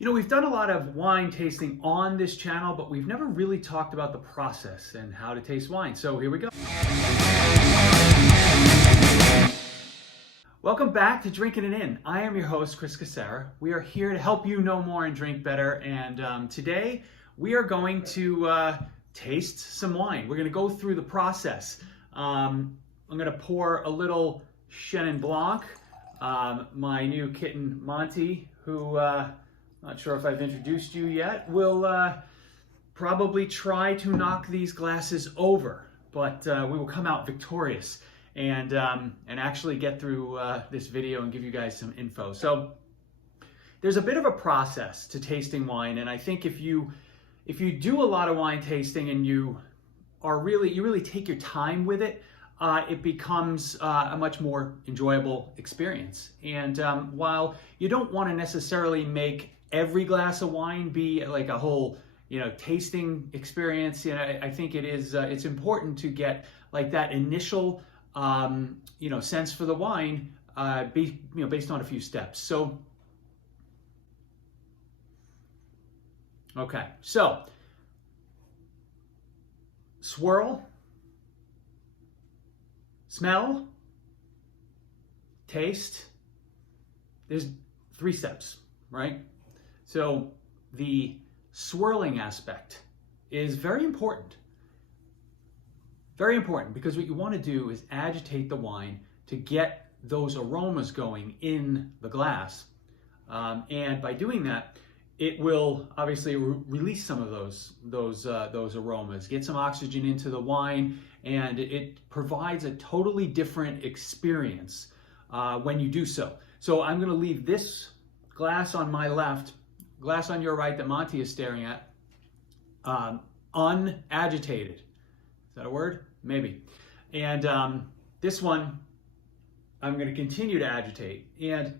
You know, we've done a lot of wine tasting on this channel, but we've never really talked about the process and how to taste wine. So here we go. Welcome back to Drinking It In. I am your host, Chris Casera. We are here to help you know more and drink better. And today we are going to taste some wine. We're going to go through the process. I'm going to pour a little Chenin Blanc. My new kitten, Monty, who... not sure if I've introduced you yet, will probably try to knock these glasses over, but we will come out victorious and actually get through this video and give you guys some info. So there's a bit of a process to tasting wine, and I think if you do a lot of wine tasting and you really take your time with it, it becomes a much more enjoyable experience. And while you don't want to necessarily make every glass of wine be like a whole, tasting experience, I think it is it's important to get like that initial, sense for the wine, based on a few steps. So, okay, so swirl, smell, taste. There's 3 steps, right? So the swirling aspect is very important. Very important, because what you want to do is agitate the wine to get those aromas going in the glass. And by doing that, it will obviously release some of those aromas, get some oxygen into the wine, and it provides a totally different experience when you do so. So I'm going to leave this glass on my left, glass on your right that Monty is staring at, unagitated. Is that a word? Maybe. And this one, I'm going to continue to agitate. And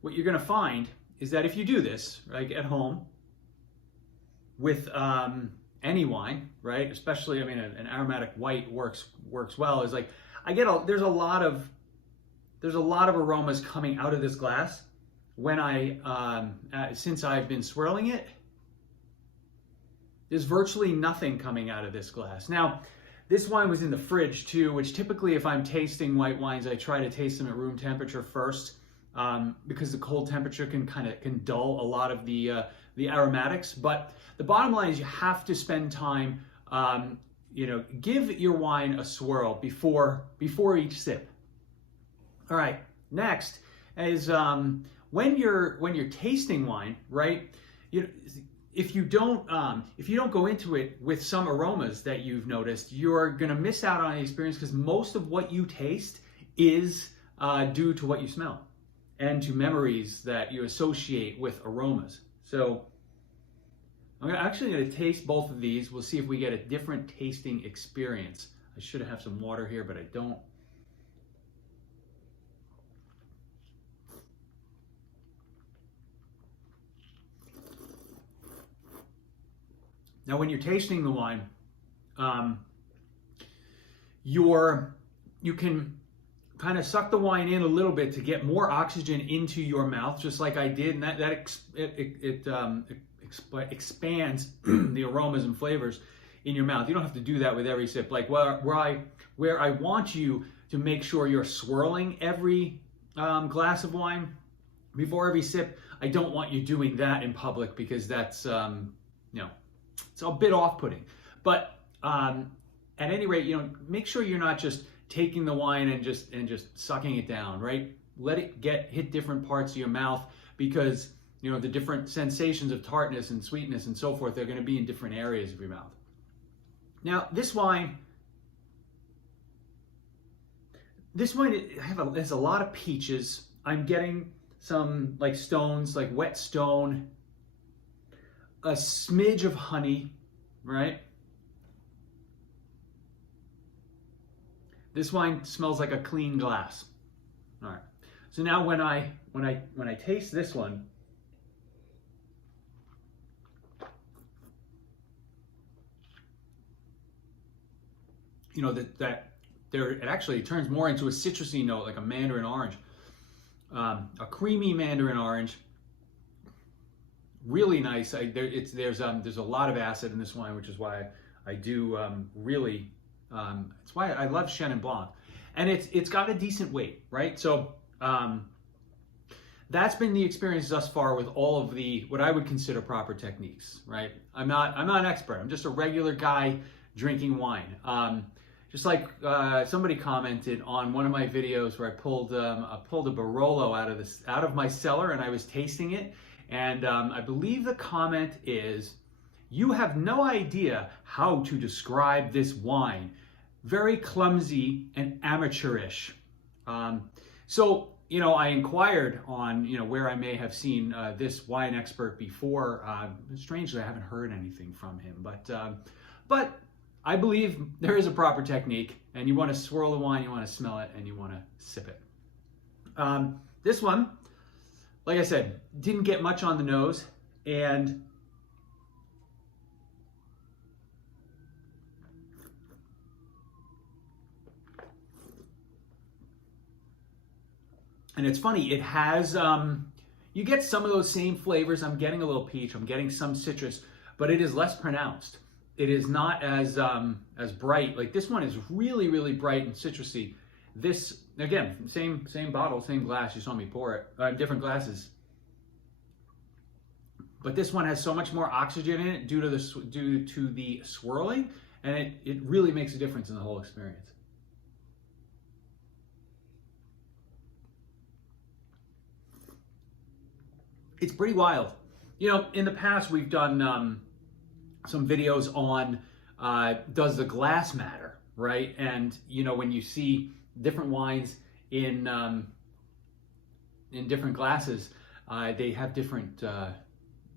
what you're going to find is that if you do this, right, at home with any wine, right, especially, an aromatic white works well. Is like there's a lot of aromas coming out of this glass. When since I've been swirling it, there's virtually nothing coming out of this glass. Now, this wine was in the fridge too, which typically if I'm tasting white wines, I try to taste them at room temperature first, because the cold temperature can dull a lot of the aromatics. But the bottom line is you have to spend time, give your wine a swirl before each sip. All right, next is when you're tasting wine, right? If you don't go into it with some aromas that you've noticed, you're gonna miss out on the experience, because most of what you taste is due to what you smell and to memories that you associate with aromas. So I'm actually gonna taste both of these. We'll see if we get a different tasting experience. I should have some water here, but I don't. Now, when you're tasting the wine, you can kind of suck the wine in a little bit to get more oxygen into your mouth, just like I did, and that expands the aromas and flavors in your mouth. You don't have to do that with every sip. Like where I want you to make sure you're swirling every glass of wine before every sip, I don't want you doing that in public, because that's it's a bit off-putting. But at any rate, make sure you're not just taking the wine and just sucking it down, right? Let it hit different parts of your mouth, because the different sensations of tartness and sweetness and so forth, they're going to be in different areas of your mouth. Now, this wine has a lot of peaches. I'm getting some like stones, like wet stone, a smidge of honey, right? This wine smells like a clean glass. All right. So now when I taste this one, it actually turns more into a citrusy note, like a mandarin orange, a creamy mandarin orange, really nice. There's a lot of acid in this wine, which is why I do really. It's why I love Chenin Blanc, and it's got a decent weight, right? So that's been the experience thus far with all of the what I would consider proper techniques, right? I'm not an expert. I'm just a regular guy drinking wine. Just like somebody commented on one of my videos where I pulled a Barolo out of my cellar and I was tasting it, and I believe the comment is, "You have no idea how to describe this wine. Very clumsy and amateurish." So I inquired on where I may have seen this wine expert before. Strangely, I haven't heard anything from him, but I believe there is a proper technique, and you want to swirl the wine, you want to smell it, and you want to sip it. This one, like I said, didn't get much on the nose, and it's funny, it has, you get some of those same flavors. I'm getting a little peach, I'm getting some citrus, but it is less pronounced. It is not as bright. Like this one is really, really bright and citrusy. This, again, same bottle, same glass. You saw me pour it, different glasses. But this one has so much more oxygen in it due to the swirling, and it really makes a difference in the whole experience. It's pretty wild. In the past we've done some videos on does the glass matter, right? And when you see different wines in different glasses, they have different.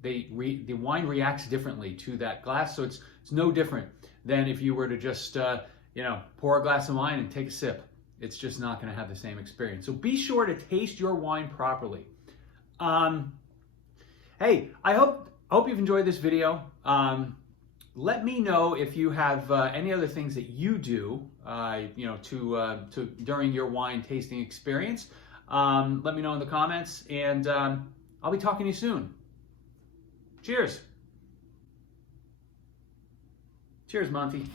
The wine reacts differently to that glass, so it's no different than if you were to just pour a glass of wine and take a sip. It's just not going to have the same experience. So be sure to taste your wine properly. Hey, I hope you've enjoyed this video. Let me know if you have any other things that you do, to during your wine tasting experience. Let me know in the comments, and I'll be talking to you soon. Cheers. Cheers, Monty.